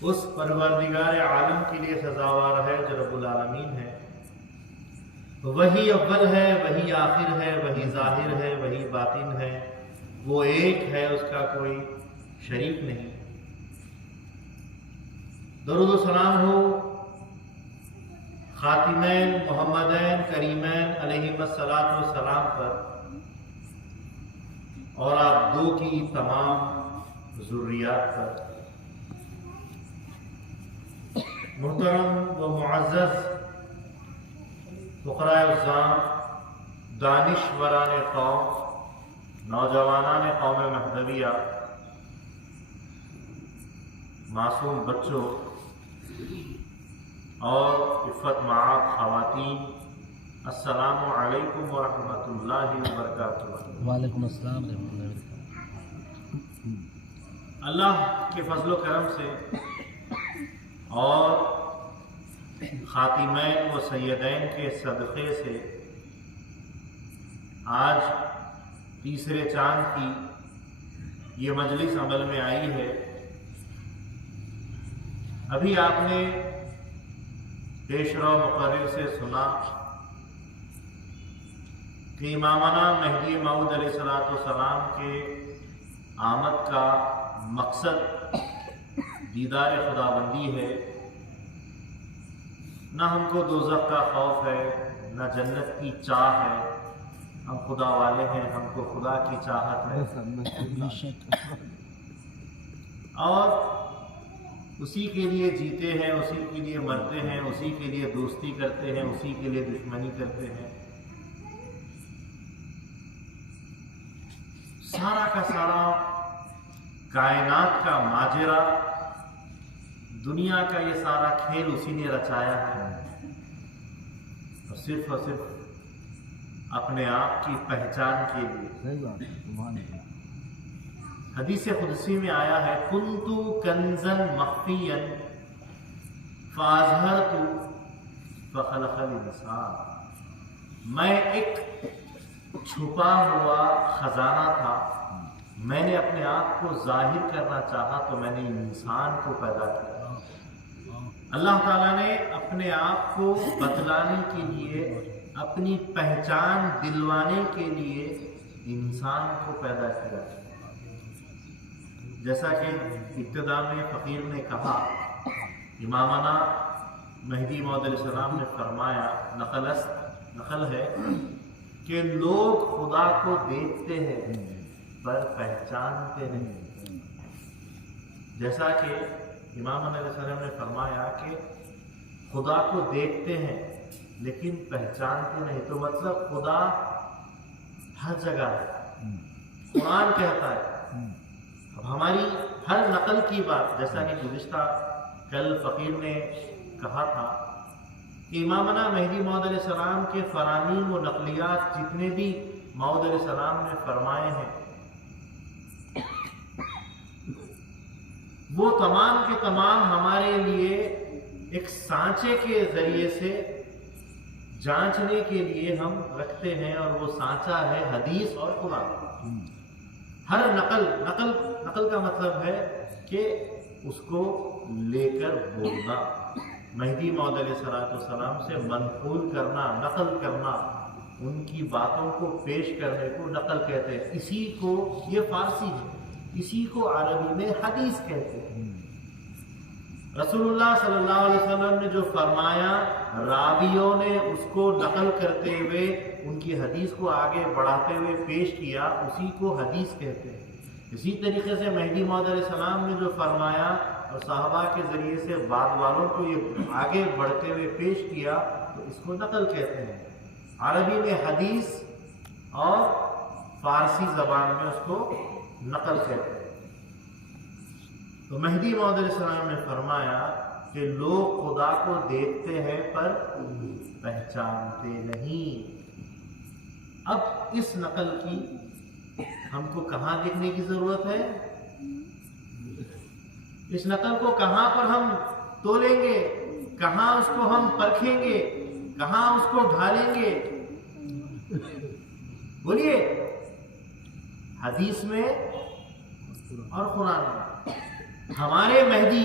اس پروردگار عالم کے لیے سزاوار ہے جو رب العالمین ہے۔ وہی اول ہے، وہی آخر ہے، وہی ظاہر ہے، وہی باطن ہے، وہ ایک ہے، اس کا کوئی شریک نہیں۔ درود و سلام ہو خاتمین محمدین کریمین علیہم الصلاۃ والسلام پر اور آپ دو کی تمام ذریات پر۔ محترم و معزز فقراء عظام، دانشوران قوم، نوجوانان قوم مہدویہ، معصوم بچوں اور عفت معاب خواتین، السلام علیکم ورحمۃ اللہ وبرکاتہ۔ وعلیکم السلام ورحمۃ اللہ وبرکاتہ۔ اللہ کے فضل و کرم سے اور خاتمین و سیدین کے صدقے سے آج تیسرے چاند کی یہ مجلس عمل میں آئی ہے۔ ابھی آپ نے پیشرو مقرر سے سنا کہ امامنا مہدی موعود علیہ السلام کے آمد کا مقصد دیدار خداوندی ہے۔ نہ ہم کو دوزخ کا خوف ہے، نہ جنت کی چاہ ہے، ہم خدا والے ہیں، ہم کو خدا کی چاہت ہے اور اسی کے لیے جیتے ہیں، اسی کے لیے مرتے ہیں، اسی کے لیے دوستی کرتے ہیں، اسی کے لیے دشمنی کرتے ہیں۔ سارا کا سارا کائنات کا ماجرا، دنیا کا یہ سارا کھیل اسی نے رچایا ہے، اور صرف اپنے آپ کی پہچان کے لیے۔ حدیث قدسی میں آیا ہے، کنتُ کنزا مخفیا فاظہرت فخلق الانسان، میں ایک چھپا ہوا خزانہ تھا، میں نے اپنے آپ کو ظاہر کرنا چاہا تو میں نے انسان کو پیدا کیا۔ اللہ تعالیٰ نے اپنے آپ کو بتلانے کے لیے، اپنی پہچان دلوانے کے لیے انسان کو پیدا کیا۔ جیسا کہ ابتدا میں فقیر نے کہا، امامنا مہدی موعود علیہ السلام نے فرمایا، نقل ہے کہ لوگ خدا کو دیکھتے ہیں پر پہچانتے نہیں۔ جیسا کہ امام علیہ السلام نے فرمایا کہ خدا کو دیکھتے ہیں لیکن پہچانتے نہیں، تو مطلب خدا ہر جگہ ہے، قرآن کہتا ہے۔ اب ہماری ہر نقل کی بات، جیسا کہ گزشتہ کل فقیر نے کہا تھا کہ امامنا مہدی موعود علیہ السلام کے فرامین و نقلیات جتنے بھی موعود علیہ السلام نے فرمائے ہیں، وہ تمام کے تمام ہمارے لیے ایک سانچے کے ذریعے سے جانچنے کے لیے ہم رکھتے ہیں، اور وہ سانچا ہے حدیث اور قرآن۔ ہر نقل کا مطلب ہے کہ اس کو لے کر بولنا، مہدی موعود علیہ السلام سے منقول کرنا، نقل کرنا، ان کی باتوں کو پیش کرنے کو نقل کہتے ہیں۔ اسی کو، یہ فارسی ہے، اسی کو عربی میں حدیث کہتے ہیں۔ رسول اللہ صلی اللہ علیہ وسلم نے جو فرمایا، راویوں نے اس کو نقل کرتے ہوئے ان کی حدیث کو آگے بڑھاتے ہوئے پیش کیا، اسی کو حدیث کہتے ہیں۔ اسی طریقے سے مہدی موعود علیہ السلام نے جو فرمایا اور صحابہ کے ذریعے سے بعد والوں کو یہ آگے بڑھتے ہوئے پیش کیا، تو اس کو نقل کہتے ہیں۔ عربی میں حدیث اور فارسی زبان میں اس کو نقل کہتے ہیں۔ تو مہدی موعود علیہ السلام نے فرمایا کہ لوگ خدا کو دیکھتے ہیں پر پہچانتے نہیں۔ اب اس نقل کی ہم کو کہاں دیکھنے کی ضرورت ہے؟ اس نقل کو کہاں پر ہم تولیں گے، کہاں اس کو ہم پرکھیں گے، کہاں اس کو ڈھالیں گے؟ بولیے، حدیث میں اور قرآن میں۔ ہمارے مہدی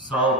100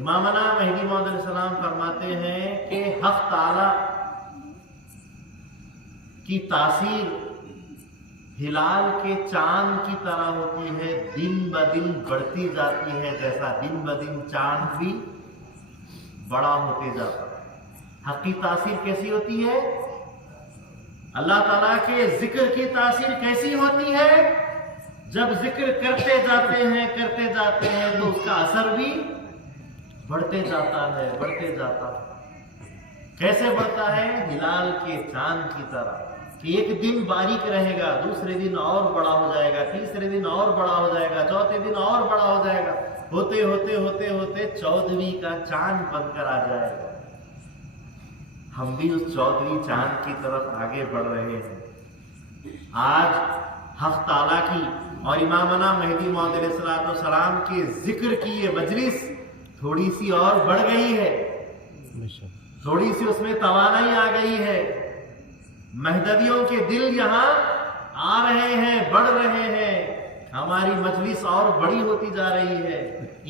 امامنا مہدی موعود علیہ السلام فرماتے ہیں کہ حق تعالی کی تاثیر ہلال کے چاند کی طرح ہوتی ہے، دن بدن بڑھتی جاتی ہے، جیسا دن بدن چاند بھی بڑا ہوتے جاتا ہے۔ حق کی تاثیر کیسی ہوتی ہے؟ اللہ تعالیٰ کے ذکر کی تاثیر کیسی ہوتی ہے؟ جب ذکر کرتے جاتے ہیں تو اس کا اثر بھی بڑھتے جاتا ہے، بڑھتے جاتا ہے۔ کیسے بڑھتا ہے؟ ہلال کے چاند کی طرح، کہ ایک دن باریک رہے گا، دوسرے دن اور بڑا ہو جائے گا، تیسرے دن اور بڑا ہو جائے گا، چوتھے دن اور بڑا ہو جائے گا، ہوتے ہوتے ہوتے ہوتے 14ویں کا چاند بن کر آ جائے گا۔ ہم بھی اس 14ویں چاند کی طرف آگے بڑھ رہے ہیں۔ آج حق تعالیٰ کی اور امامنا مہدی موعود علیہ السلام کے ذکر کی یہ مجلس تھوڑی سی اور بڑھ گئی ہے، تھوڑی سی اس میں توانائی آ گئی ہے۔ مہدویوں کے دل یہاں آ رہے ہیں، بڑھ رہے ہیں، ہماری مجلس اور بڑی ہوتی جا رہی ہے،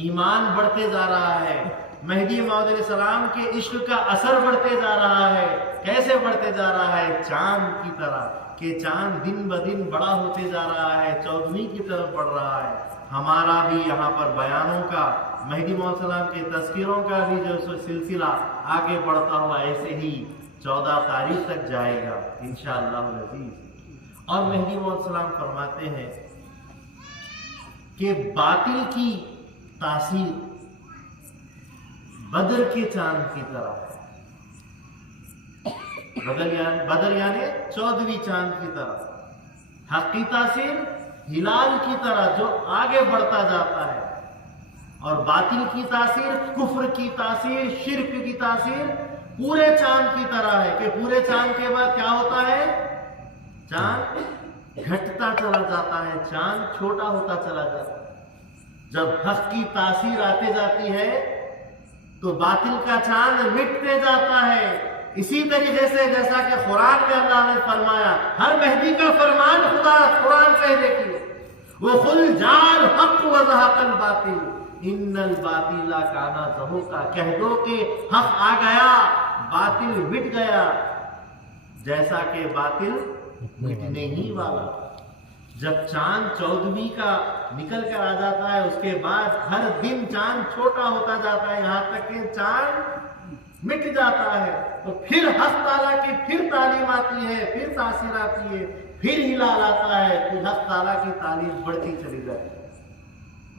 ایمان بڑھتے جا رہا ہے، مہدی موعود علیہ السلام کے عشق کا اثر بڑھتے جا رہا ہے۔ کیسے بڑھتے جا رہا ہے؟ چاند کی طرح، کہ چاند دن بدن بڑا ہوتے جا رہا ہے، 14ویں کی طرف بڑھ رہا ہے۔ ہمارا بھی یہاں پر بیانوں کا، مہدی موعود علیہ السلام کے تذکروں کا بھی جو سلسلہ آگے بڑھتا ہوا ایسے ہی 14 تاریخ تک جائے گا انشاءاللہ العزیز۔ اور مہدی موعود علیہ السلام فرماتے ہیں کہ باطل کی تاثیر بدر کے چاند کی طرح ہے، بدر یعنی 14ویں چاند کی طرح، حق کی تاثیر ہلال کی طرح جو آگے بڑھتا جاتا ہے، اور باطل کی تاثیر، کفر کی تاثیر، شرک کی تاثیر پورے چاند کی طرح ہے، کہ پورے چاند کے بعد کیا ہوتا ہے؟ چاند گھٹتا چلا جاتا ہے، چاند چھوٹا ہوتا چلا جاتا ہے۔ جب حق کی تاثیر آتے جاتی ہے تو باطل کا چاند مٹتے جاتا ہے۔ اسی طریقے سے جیسا کہ قرآن میں اللہ نے فرمایا، ہر مہدی کا فرمان خدا قرآن سے دیکھیے، وَقُلْ جَاءَ الْحَقُّ وَزَهَقَ الْبَاطِلُ إِنَّ الْبَاطِلَ كَانَ زَهُوقًا، کہہ دو کہ حق آ گیا، باطل مٹ گیا، جیسا کہ باطل مٹنے ہی والا۔ جب چاند 14ویں کا نکل کر آ جاتا ہے، اس کے بعد ہر دن چاند چھوٹا ہوتا جاتا ہے، یہاں تک کہ چاند مٹ جاتا ہے، تو پھر حق تعالیٰ کی پھر تعلیم آتی ہے، پھر تاثیر آتی ہے، پھر ہلال آتا ہے، پھر حق تعالیٰ کی تعلیم بڑھتی چلی جاتی ہے۔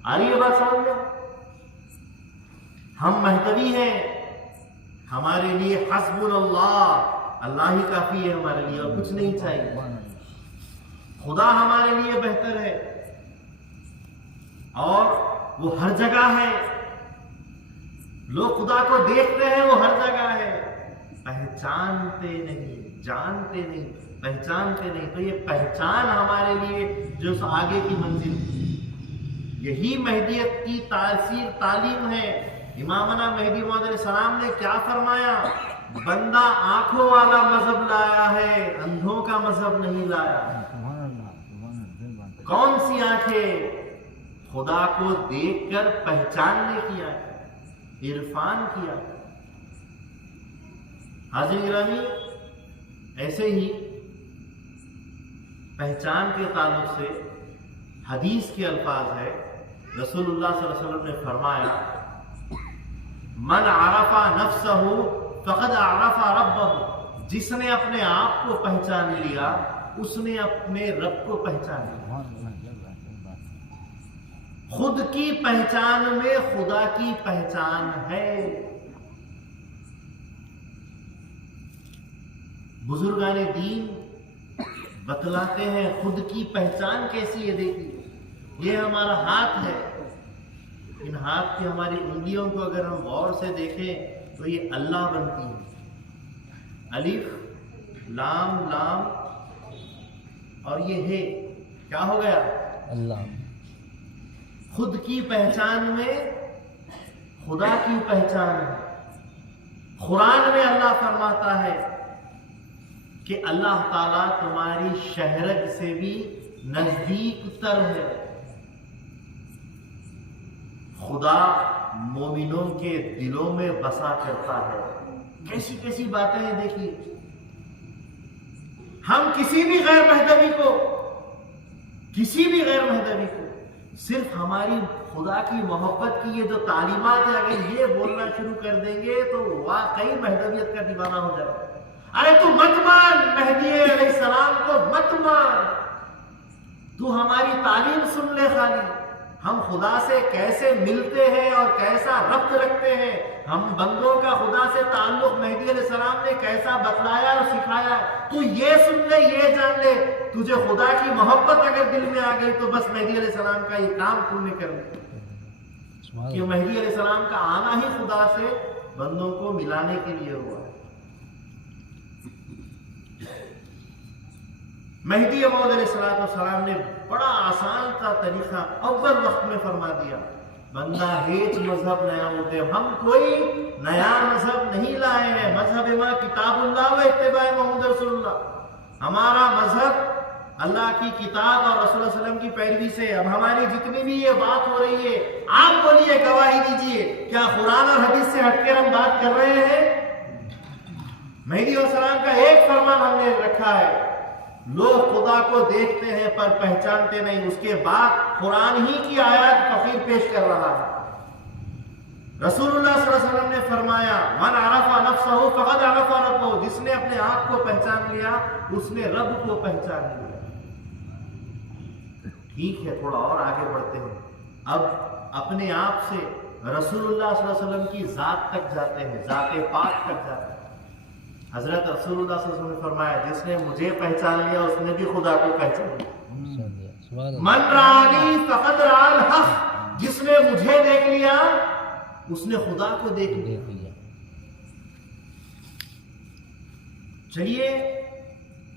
آ رہی ہے بات سمجھ میں؟ ہم مہدوی ہیں، ہمارے لیے حسبنا اللہ، اللہ ہی کافی ہے ہمارے لیے، اور کچھ نہیں چاہیے۔ خدا ہمارے لیے بہتر ہے، اور وہ ہر جگہ ہے، لوگ خدا کو دیکھتے ہیں، وہ ہر جگہ ہے، پہچانتے نہیں، جانتے نہیں، پہچانتے نہیں۔ تو یہ پہچان ہمارے لیے جو آگے کی منزل، یہی مہدیت کی تاثیر تعلیم ہے۔ امامنا مہدی موعود علیہ السلام نے کیا فرمایا؟ بندہ آنکھوں والا مذہب لایا ہے، اندھوں کا مذہب نہیں لایا۔ کون سی آنکھیں؟ خدا کو دیکھ کر پہچاننے کی آنکھیں، عرفان کی آنکھیں۔ حاضرین گرامی، ایسے ہی پہچان کے تعلق سے حدیث کے الفاظ ہے، رسول اللہ صلی اللہ علیہ وسلم نے فرمایا، من عرف نفسہ فقد عرف ربہ، جس نے اپنے آپ کو پہچان لیا اس نے اپنے رب کو پہچان لیا۔ خود کی پہچان میں خدا کی پہچان ہے۔ بزرگان دین بتلاتے ہیں خود کی پہچان کیسی ہے، دیکھیے، یہ ہمارا ہاتھ ہے، ان ہاتھ کی ہماری انگلیوں کو اگر ہم غور سے دیکھیں تو یہ اللہ بنتی ہے، الف لام لام، اور یہ ہے کیا ہو گیا؟ اللہ۔ خود کی پہچان میں خدا کی پہچان ہے۔ قرآن میں اللہ فرماتا ہے کہ اللہ تعالیٰ تمہاری شہرگ سے بھی نزدیک تر ہے۔ خدا مومنوں کے دلوں میں بسا کرتا ہے. کیسی کیسی باتیں ہیں دیکھیے. ہم کسی بھی غیر مہذبی کو صرف ہماری خدا کی محبت کی یہ جو تعلیمات ہے اگر یہ بولنا شروع کر دیں گے تو واقعی مہذبیت کا دیوانہ ہو جائے گا. ارے تو مت مان مہدی علیہ السلام کو مت مان, تو ہماری تعلیم سن لے. خالی ہم خدا سے کیسے ملتے ہیں اور کیسا ربط رکھتے ہیں, ہم بندوں کا خدا سے تعلق مہدی علیہ السلام نے کیسا بتلایا اور سکھایا, تو یہ سن لے, یہ جان لے, تجھے خدا کی محبت اگر دل میں آ گئی تو بس مہدی علیہ السلام کا یہ کام تم نے کر لیا. کہ مہدی علیہ السلام کا آنا ہی خدا سے بندوں کو ملانے کے لیے ہوا. مہدی موعود علیہ السلام نے بڑا آسان کا طریقہ اول وقت میں فرما دیا, بندہ ہیچ مذہب نیا ہوتے, ہم کوئی نیا مذہب نہیں لائے ہیں. مذہب ما کتاب اللہ و اتباع محمد رسول اللہ. ہمارا مذہب اللہ کی کتاب اور رسول اللہ علیہ وسلم کی پیروی سے. اب ہماری جتنی بھی یہ بات ہو رہی ہے آپ بولیے, گواہی دیجئے, کیا قرآن اور حدیث سے ہٹ کر ہم بات کر رہے ہیں؟ مہدی علیہ السلام کا ایک فرمان ہم نے رکھا ہے, لوگ خدا کو دیکھتے ہیں پر پہچانتے نہیں. اس کے بعد قرآن ہی کی آیات تفسیر پیش کر رہا ہے. رسول اللہ صلی اللہ علیہ وسلم نے فرمایا, من عرف نفسہ فقد عرف ربہ, جس نے اپنے آپ کو پہچان لیا اس نے رب کو پہچان لیا. ٹھیک ہے, تھوڑا اور آگے بڑھتے ہیں. اب اپنے آپ سے رسول اللہ صلی اللہ علیہ وسلم کی ذات تک جاتے ہیں, ذات پاک تک جاتے ہیں. حضرت رسول اللہ صلی اللہ علیہ وسلم نے فرمایا, جس نے مجھے پہچان لیا اس نے بھی خدا کو پہچان لیا. من رانی فقد رأى الحق, جس نے مجھے دیکھ لیا اس نے خدا کو دیکھ لیا. چلیے,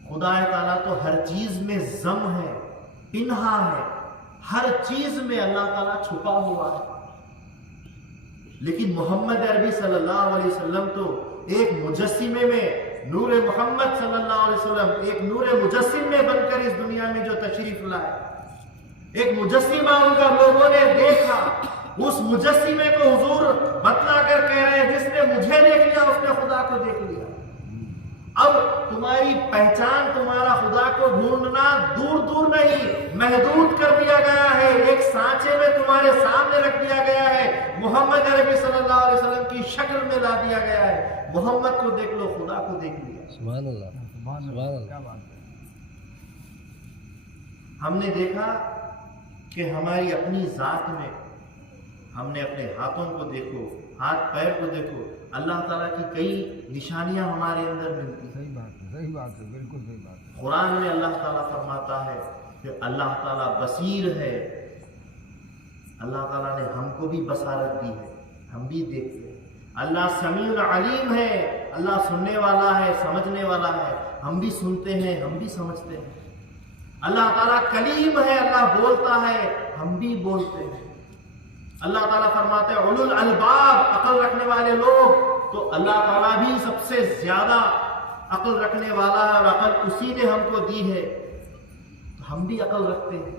خدا تعالیٰ تو ہر چیز میں ضم ہے, پنہا ہے, ہر چیز میں اللہ تعالیٰ چھپا ہوا ہے. لیکن محمد عربی صلی اللہ علیہ وسلم تو ایک مجسمے میں, نور محمد صلی اللہ علیہ وسلم ایک نور مجسم میں بن کر اس دنیا میں جو تشریف لائے, ایک مجسمہ ان کا لوگوں نے دیکھا, اس مجسمے کو حضور بتلا کر کہہ رہے ہیں, جس نے مجھے دیکھ لیا اس نے خدا کو دیکھ لیا. اب تمہاری پہچان, تمہارا خدا کو ڈھونڈنا دور دور نہیں, محدود کر دیا گیا ہے, ایک سانچے میں تمہارے سامنے رکھ دیا گیا ہے, محمد عربی صلی اللہ علیہ وسلم کی شکل میں لا دیا گیا ہے. محمد کو دیکھ لو, خدا کو دیکھ لیا. سبحان اللہ, سبحان اللہ. ہم نے دیکھا کہ ہماری اپنی ذات میں ہم نے اپنے ہاتھوں کو دیکھو, ہاتھ پیر کو دیکھو, اللہ تعالیٰ کی کئی نشانیاں ہمارے اندر ملتی ہیں. صحیح بات ہے, بالکل صحیح بات ہے. قرآن میں اللہ تعالیٰ فرماتا ہے کہ اللہ تعالیٰ بصیر ہے. اللہ تعالیٰ نے ہم کو بھی بصارت دی ہے, ہم بھی دیکھتے ہیں. اللہ سمیع علیم ہے, اللہ سننے والا ہے, سمجھنے والا ہے, ہم بھی سنتے ہیں, ہم بھی سمجھتے ہیں. اللہ تعالیٰ کلیم ہے, اللہ بولتا ہے, ہم بھی بولتے ہیں. اللہ تعالیٰ فرماتے ہیں اولو الالباب, عقل رکھنے والے لوگ, تو اللہ تعالیٰ بھی سب سے زیادہ عقل رکھنے والا ہے اور عقل اسی نے ہم کو دی ہے, تو ہم بھی عقل رکھتے ہیں.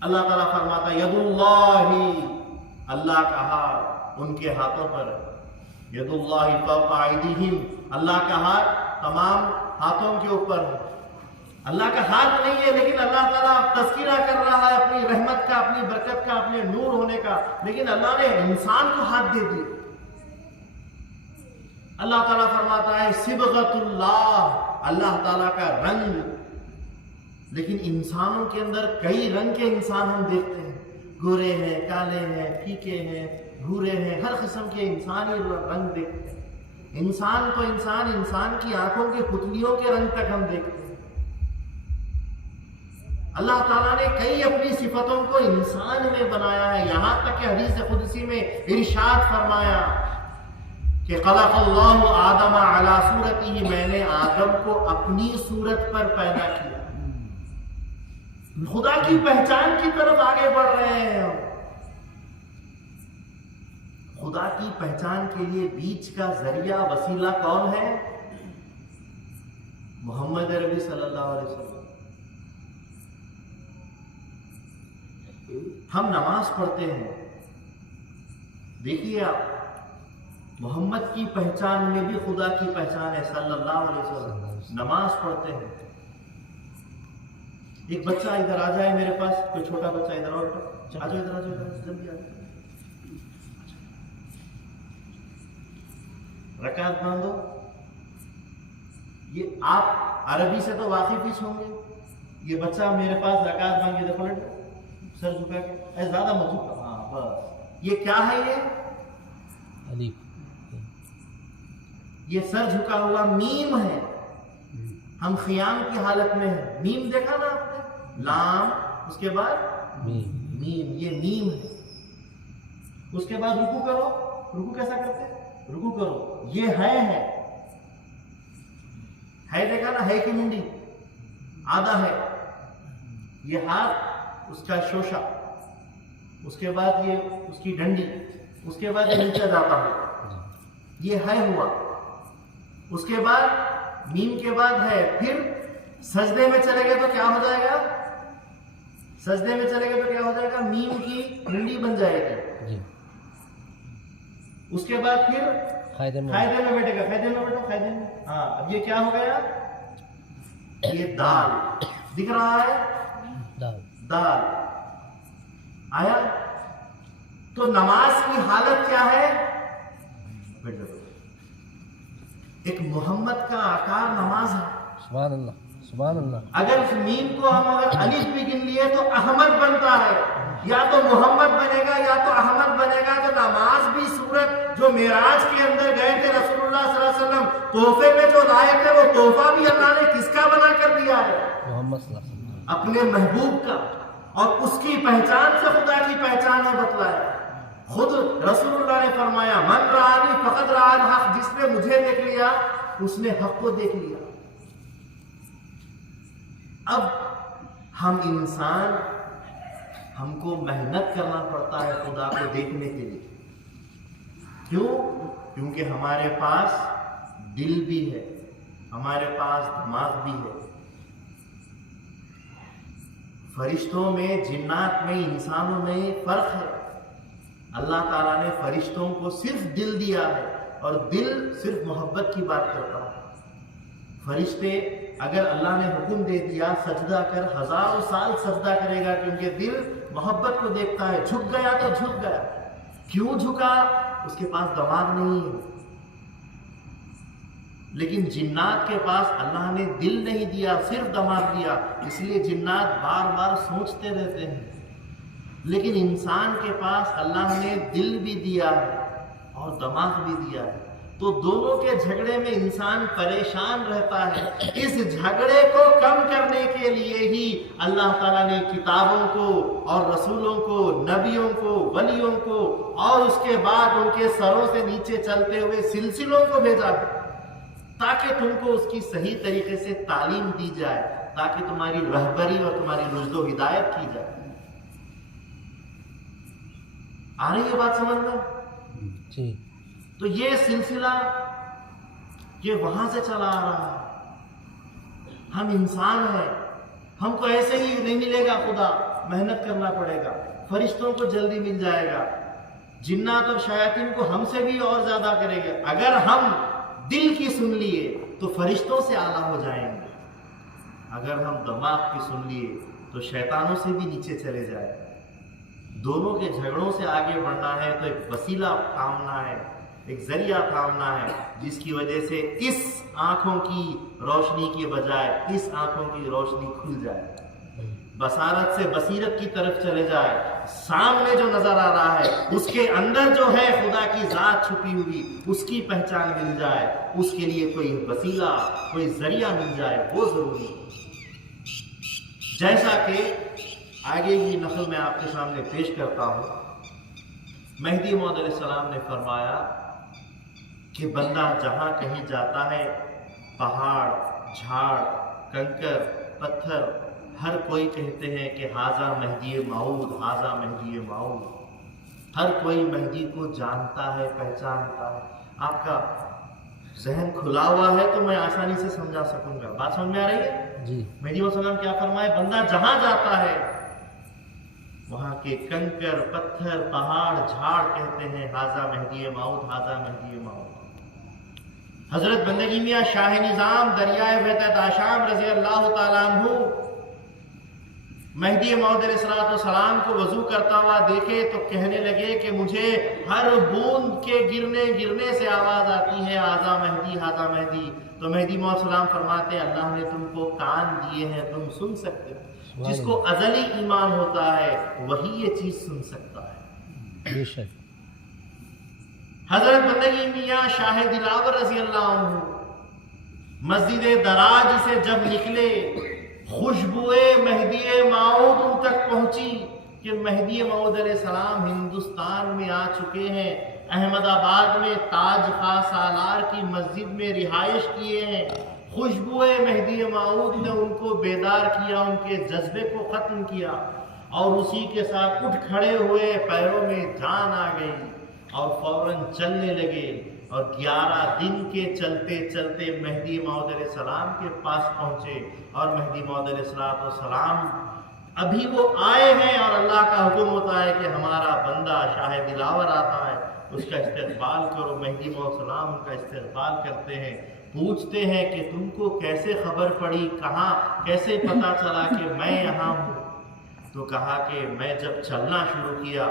اللہ تعالیٰ فرماتا ہے ید اللہ, اللہ کا ہاتھ ان کے ہاتھوں پر, ید اللہ فوق ایدیہم, اللہ کا ہاتھ تمام ہاتھوں کے اوپر ہے. اللہ کا ہاتھ نہیں ہے, لیکن اللہ تعالیٰ تذکرہ کر رہا ہے اپنی رحمت کا, اپنی برکت کا, اپنے نور ہونے کا, لیکن اللہ نے انسان کو ہاتھ دے دی. اللہ تعالیٰ فرماتا ہے صبغۃ اللہ, اللہ تعالیٰ کا رنگ. لیکن انسانوں کے اندر کئی رنگ کے انسان ہم دیکھتے ہیں, گورے ہیں, کالے ہیں, پھیکے ہیں, بھورے ہیں, ہر قسم کے انسانی رنگ دیکھتے ہیں. انسان تو انسان, انسان کی آنکھوں کے پتلیوں کے رنگ تک ہم دیکھتے ہیں. اللہ تعالیٰ نے کئی اپنی صفتوں کو انسان میں بنایا ہے, یہاں تک کہ حدیث قدسی میں ارشاد فرمایا کہ خلق اللہ آدم علی صورتہ, میں نے آدم کو اپنی صورت پر پیدا کیا. خدا کی پہچان کی طرف آگے بڑھ رہے ہیں ہم. خدا کی پہچان کے لیے بیچ کا ذریعہ, وسیلہ کون ہے؟ محمد عربی صلی اللہ علیہ وسلم. ہم نماز پڑھتے ہیں, دیکھیے آپ محمد کی پہچان میں بھی خدا کی پہچان ہے صلی اللہ علیہ وسلم. نماز پڑھتے ہیں. ایک بچہ ادھر آ جائے میرے پاس, کوئی چھوٹا بچہ ادھر اور آ جاؤ, ادھر آ جاؤ, جلدی آ جاؤ. رکعت باندھو. یہ آپ عربی سے تو واقف ہی ہوں گے. یہ بچہ میرے پاس رکعت باندھ کے پلٹ سر جھکا کے, ایسا زیادہ مت جھکا, ہاں بس. یہ کیا ہے؟ یہ سر جھکا ہوا میم ہے. ہم خیام کی حالت میں ہیں. میم دیکھا نا آپ نے, لام اس کے بعد میم, یہ میم ہے. اس کے بعد رکوع کرو. رکوع کیسا کرتے ہیں؟ رکوع کرو. یہ ہے دیکھا نا, ہے کی منڈی آدھا ہے. یہ ہاتھ اس کا شوشہ, اس کے بعد یہ اس کی ڈنڈی, اس کے بعد یہ نیچے جاتا ہے. یہ ہے ہوا. اس کے بعد میم کے بعد ہے. پھر سجدے میں چلے گئے تو کیا ہو جائے گا؟ سجدے میں چلے گئے تو کیا ہو جائے گا؟ میم کی ڈنڈی بن جائے گی. اس کے بعد پھر قاعدے میں بیٹھے گا. قاعدے میں بیٹھو, قاعدے میں. ہاں, اب یہ کیا ہو گیا؟ یہ دال دکھ رہا ہے, دال آیا. تو نماز کی حالت کیا ہے؟ ایک محمد کا آکار نماز ہے. سبحان اللہ, سبحان اللہ. اگر اس میم کو ہم اگر الف بھی گن لیے تو احمد بنتا ہے. یا تو محمد بنے گا یا تو احمد بنے گا. تو نماز بھی صورت جو معراج کے اندر گئے تھے رسول اللہ صلی اللہ علیہ وسلم, تحفے میں جو لائے تھے, وہ تحفہ بھی اللہ نے کس کا بنا کر دیا ہے؟ محمد صلی اللہ علیہ وسلم, اپنے محبوب کا. اور اس کی پہچان سے خدا کی پہچان ہے بتلایا. خود رسول اللہ نے فرمایا, من رآنی فقد رآ الحق, جس نے مجھے دیکھ لیا اس نے حق کو دیکھ لیا. اب ہم انسان, ہم کو محنت کرنا پڑتا ہے خدا کو دیکھنے کے لیے. کیوں؟ کیونکہ ہمارے پاس دل بھی ہے, ہمارے پاس دماغ بھی ہے. فرشتوں میں, جنات میں, انسانوں میں فرق ہے. اللہ تعالیٰ نے فرشتوں کو صرف دل دیا ہے, اور دل صرف محبت کی بات کرتا ہے. فرشتے اگر اللہ نے حکم دے دیا سجدہ کر, ہزاروں سال سجدہ کرے گا, کیونکہ دل محبت کو دیکھتا ہے. جھک گیا تو جھک گیا. کیوں جھکا؟ اس کے پاس دماغ نہیں ہے. لیکن جنات کے پاس اللہ نے دل نہیں دیا, صرف دماغ دیا. اس لیے جنات بار بار سوچتے رہتے ہیں. لیکن انسان کے پاس اللہ نے دل بھی دیا ہے اور دماغ بھی دیا ہے. تو دونوں کے جھگڑے میں انسان پریشان رہتا ہے. اس جھگڑے کو کم کرنے کے لیے ہی اللہ تعالیٰ نے کتابوں کو اور رسولوں کو, نبیوں کو, ولیوں کو, اور اس کے بعد ان کے سروں سے نیچے چلتے ہوئے سلسلوں کو بھیجا, تاکہ تم کو اس کی صحیح طریقے سے تعلیم دی جائے, تاکہ تمہاری رہبری اور تمہاری رشد و ہدایت کی جائے. آ رہی ہے بات سمجھ میں؟ جی. تو یہ سلسلہ یہ وہاں سے چلا آ رہا ہے. ہم انسان ہیں, ہم کو ایسے ہی نہیں ملے گا خدا, محنت کرنا پڑے گا. فرشتوں کو جلدی مل جائے گا, جنات اور شیاطین کو ہم سے بھی اور زیادہ کرے گا. اگر ہم دل کی سن لیے تو فرشتوں سے اعلیٰ ہو جائیں گے. اگر ہم دماغ کی سن لیے تو شیطانوں سے بھی نیچے چلے جائیں. دونوں کے جھگڑوں سے آگے بڑھنا ہے تو ایک وسیلہ تھامنا ہے, ایک ذریعہ تھامنا ہے, جس کی وجہ سے اس آنکھوں کی روشنی کے بجائے اس آنکھوں کی روشنی کھل جائے, بصارت سے بصیرت کی طرف چلے جائے. سامنے جو نظر آ رہا ہے اس کے اندر جو ہے خدا کی ذات چھپی ہوئی, اس کی پہچان مل جائے. اس کے لیے کوئی وسیلہ, کوئی ذریعہ مل جائے, وہ ضروری ہے. جیسا کہ آگے کی نقل میں آپ کے سامنے پیش کرتا ہوں. مہدی موعود علیہ السلام نے فرمایا کہ بندہ جہاں کہیں جاتا ہے, پہاڑ, جھاڑ, کنکر, پتھر, ہر کوئی کہتے ہیں کہ ہاذا مہدی موعود, ہاذا مہدی موعود. ہر کوئی مہدی کو جانتا ہے, پہچانتا ہے. آپ کا ذہن کھلا ہوا ہے تو میں آسانی سے سمجھا سکوں گا. بات سمجھ میں آ رہی ہے؟ جی. مہدی علیہ السلام کیا فرمائے؟ بندہ جہاں جاتا ہے وہاں کے کنکر پتھر پہاڑ جھاڑ کہتے ہیں ھذا مہدی موعود، ھذا مہدی موعود۔ حضرت بندگی میاں شاہ نظام دریائے وحدت آشام رضی اللہ تعالیٰ عنہ مہدی موعود علیہ السلام کو وضو کرتا ہوا دیکھے تو کہنے لگے کہ مجھے ہر بوند کے گرنے سے آواز آتی ہے ھذا مہدی ھذا مہدی۔ تو مہدی موعود علیہ السلام فرماتے ہیں اللہ نے تم کو کان دیے ہیں، تم سن سکتے ہو۔ جس کو ازلی ایمان ہوتا ہے وہی یہ چیز سن سکتا ہے۔ بے شک۔ حضرت بندگی میاں شاہ دلاور رضی اللہ عنہ مسجد دراج سے جب نکلے، خوشبوئے مہدی موعود ان تک پہنچی کہ مہدی موعود علیہ السلام ہندوستان میں آ چکے ہیں، احمد آباد میں تاج خواہ سالار کی مسجد میں رہائش کیے ہیں۔ خوشبوئے مہدی موعود نے ان کو بیدار کیا، ان کے جذبے کو ختم کیا، اور اسی کے ساتھ اٹھ کھڑے ہوئے، پیروں میں جان آ گئی اور فوراً چلنے لگے، اور 11 دن کے چلتے چلتے مہدی موعود علیہ السلام کے پاس پہنچے، اور مہدی موعود علیہ السلام ابھی وہ آئے ہیں، اور اللہ کا حکم ہوتا ہے کہ ہمارا بندہ شاہ دلاور آتا ہے، اس کا استقبال کرو۔ مہدی موعود علیہ السلام ان کا استقبال کرتے ہیں، پوچھتے ہیں کہ تم کو کیسے خبر پڑی، کہاں کیسے پتا چلا کہ میں یہاں ہوں؟ تو کہا کہ میں جب چلنا شروع کیا،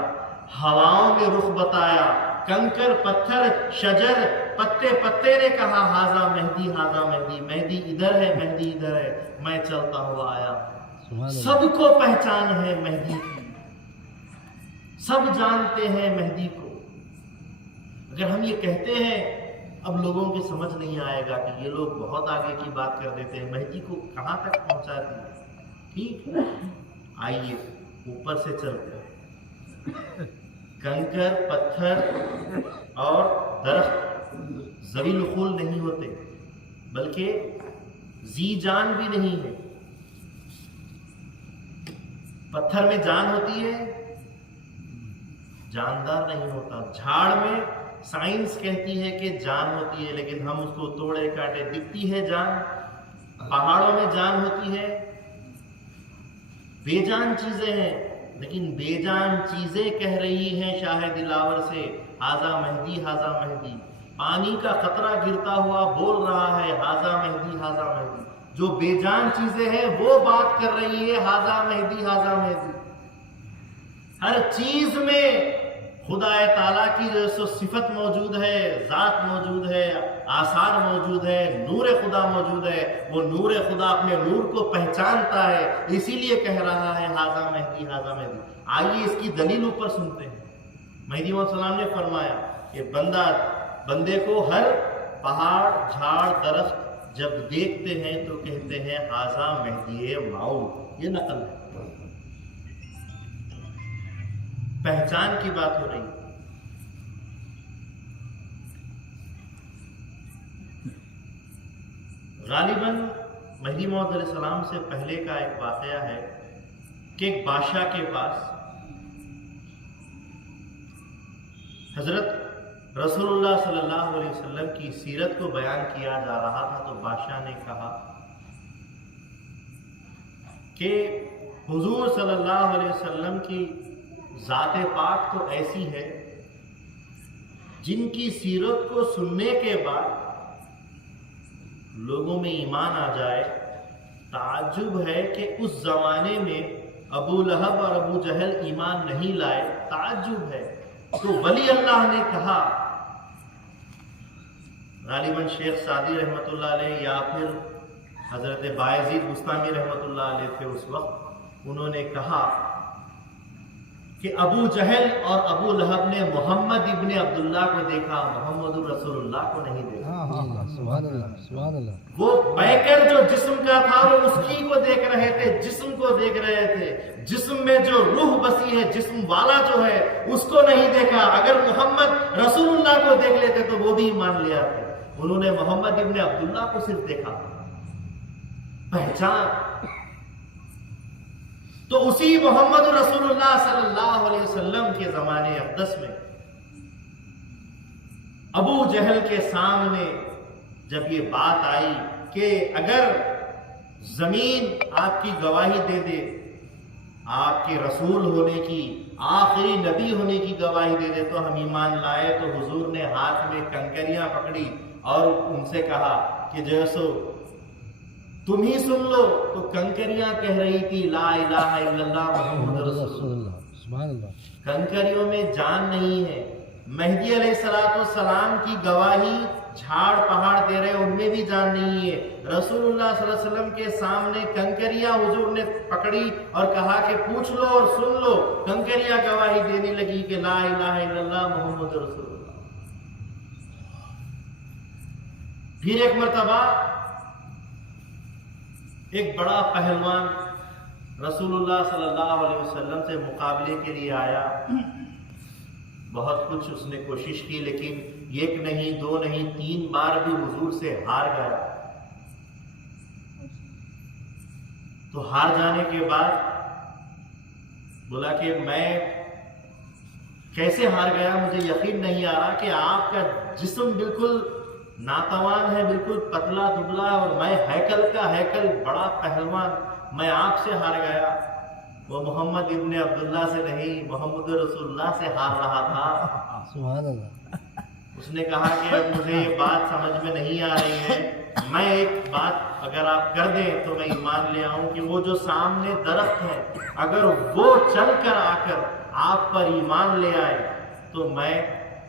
ہواؤں میں رخ بتایا، کنکر پتھر شجر پتے پتے نے کہا ھذا مہدی ھذا مہدی، مہدی ادھر ہے مہدی ادھر ہے، میں چلتا ہوا آیا۔ سب کو پہچان ہے مہدی کی، سب جانتے ہیں مہدی کو۔ اگر ہم یہ کہتے ہیں، اب لوگوں کی سمجھ نہیں آئے گا کہ یہ لوگ بہت آگے کی بات کر دیتے ہیں، مہدی کو کہاں تک پہنچا دی۔ ٹھیک، آئیے اوپر سے چلتے ہیں۔ کنکر پتھر اور درخت ذویل الخول نہیں ہوتے، بلکہ ذی جان بھی نہیں ہے۔ پتھر میں جان ہوتی ہے، جاندار نہیں ہوتا۔ جھاڑ میں سائنس کہتی ہے کہ جان ہوتی ہے، لیکن ہم اس کو توڑے کاٹے دکھتی ہے جان۔ پہاڑوں میں جان ہوتی ہے، بے جان چیزیں ہیں، لیکن بے جان چیزیں کہہ رہی ہیں شاہ دلاور سے ھذا مہدی ھذا مہدی۔ پانی کا قطرہ گرتا ہوا بول رہا ہے ھذا مہدی ھذا مہدی۔ جو بے جان چیزیں ہیں وہ بات کر رہی ہے ھذا مہدی ھذا مہدی۔ ہر چیز میں خدا تعالیٰ کی جو سو صفت موجود ہے، ذات موجود ہے، آثار موجود ہے، نور خدا موجود ہے۔ وہ نور خدا اپنے نور کو پہچانتا ہے، اسی لیے کہہ رہا ہے ھذا مہدی ھذا مہدی۔ آئیے اس کی دلیل اوپر سنتے ہیں۔ مہدی موعود علیہ السلام نے فرمایا کہ بندے کو ہر پہاڑ جھاڑ درخت جب دیکھتے ہیں تو کہتے ہیں ھذا مہدی موعود۔ یہ نقل ہے، پہچان کی بات ہو رہی ہے۔ غالباً مہدی موعود علیہ السلام سے پہلے کا ایک واقعہ ہے کہ ایک بادشاہ کے پاس حضرت رسول اللہ صلی اللہ علیہ وسلم کی سیرت کو بیان کیا جا رہا تھا، تو بادشاہ نے کہا کہ حضور صلی اللہ علیہ وسلم کی ذات پاک تو ایسی ہے جن کی سیرت کو سننے کے بعد لوگوں میں ایمان آ جائے۔ تعجب ہے کہ اس زمانے میں ابو لہب اور ابو جہل ایمان نہیں لائے، تعجب ہے۔ تو ولی اللہ نے کہا، غالباً شیخ سعدی رحمۃ اللہ علیہ یا پھر حضرت بایزید بستامی رحمۃ اللہ علیہ تھے اس وقت، انہوں نے کہا کہ ابو جہل اور ابو لہب نے محمد ابن عبداللہ کو دیکھا، محمد رسول اللہ کو نہیں دیکھا۔ سبحان اللہ سبحان اللہ۔ وہ پیکر جو جسم کا تھا وہ اس کی کو دیکھ رہے تھے، جسم کو دیکھ رہے تھے، جسم میں جو روح بسی ہے، جسم والا جو ہے اس کو نہیں دیکھا۔ اگر محمد رسول اللہ کو دیکھ لیتے تو وہ بھی مان لیا تھے، انہوں نے محمد ابن عبداللہ کو صرف دیکھا۔ پہچان تو اسی محمد رسول اللہ صلی اللہ علیہ وسلم کے زمانے اقدس میں ابو جہل کے سامنے جب یہ بات آئی کہ اگر زمین آپ کی گواہی دے دے، آپ کے رسول ہونے کی، آخری نبی ہونے کی گواہی دے دے تو ہم ایمان لائے۔ تو حضور نے ہاتھ میں کنکریاں پکڑی اور ان سے کہا کہ جیسو تم ہی سن لو۔ تو کنکریاں کہہ رہی تھی لا الہ الا اللہ محمد رسول اللہ۔ سبحان اللہ۔ کنکریوں میں جان نہیں ہے۔ مہدی علیہ السلام کی گواہی جھاڑ پہاڑ دے رہے، ان میں بھی جان نہیں ہے۔ رسول اللہ صلی اللہ علیہ وسلم کے سامنے کنکریاں حضور نے پکڑی اور کہا کہ پوچھ لو اور سن لو۔ کنکریاں گواہی دینے لگی کہ لا الہ الا اللہ محمد رسول اللہ۔ پھر ایک مرتبہ ایک بڑا پہلوان رسول اللہ صلی اللہ علیہ وسلم سے مقابلے کے لیے آیا۔ بہت کچھ اس نے کوشش کی، لیکن ایک نہیں، دو نہیں، 3 بار بھی حضور سے ہار گیا۔ تو ہار جانے کے بعد بولا کہ میں کیسے ہار گیا، مجھے یقین نہیں آ رہا کہ آپ کا جسم بالکل ناتوان ہے، بالکل پتلا دبلا، اور میں ہیکل کا ہیکل بڑا پہلوان، میں آپ سے ہار گیا۔ وہ محمد ابن عبداللہ سے نہیں، محمد رسول اللہ سے ہار رہا تھا۔ سبحان اللہ۔ اس نے کہا کہ اب مجھے یہ بات سمجھ میں نہیں آ رہی ہے، میں ایک بات اگر آپ کر دیں تو میں ایمان لے آؤں کہ وہ جو سامنے درخت ہے اگر وہ چل کر آ کر آپ پر ایمان لے آئے تو میں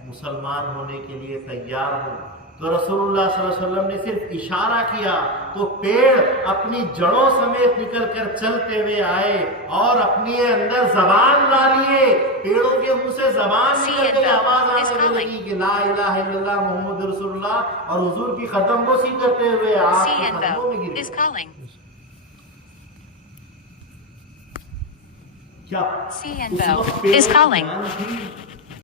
مسلمان ہونے کے لیے تیار ہوں۔ تو رسول اللہ صلی اللہ علیہ وسلم نے صرف اشارہ کیا تو پیڑ اپنی جڑوں سمیت نکل کر چلتے ہوئے آئے اور اپنے اندر زبان لا لیے۔ پیڑوں کے منہ سے زبان نکل کے آواز آنے لگی کہ لا الہ الا اللہ محمد رسول اللہ، اور حضور کی قدم بوسی کرتے ہوئے آپ کے قدموں میں گر گئے۔ کیا اس وقت پیڑوں کی جان تھی